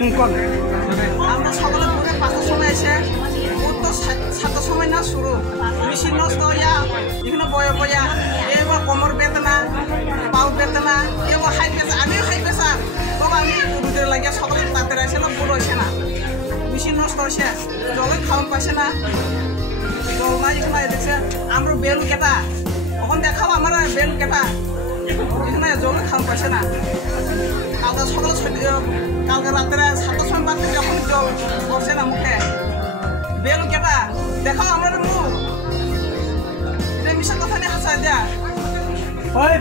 আমরা সকালে ভোরে 5টার সময় এসে তো 7টার সময় না শুরু মেশিন নষ্ট হইয়া এখানে বয়া বয়া কেউ কোমর বেদনা পাও বেদনা কেউ হাই প্রেসার আমিও হাই প্রেসার তবে আমি রুদের লাগিয়ে সকালে তাড়াতাড়ি আসে না বুড়ো হয়েছে না মেশিন নষ্ট হয়েছে জলে খাওয়ান পাইছে না জল না এখানে দেখছে আমরা বেলুন কেটা তখন দেখাও আমার বেলুন কেটা এখানে জলে খাওয়ান পাইছে না কালকে সকালে কালকে রাত্রে 7টার সময় বাদ থেকে যখন জল পড়ছে না মুখে বেলুন কেটা দেখাও আমার মুখ মিশা কথা নিয়ে হাসা দেয়া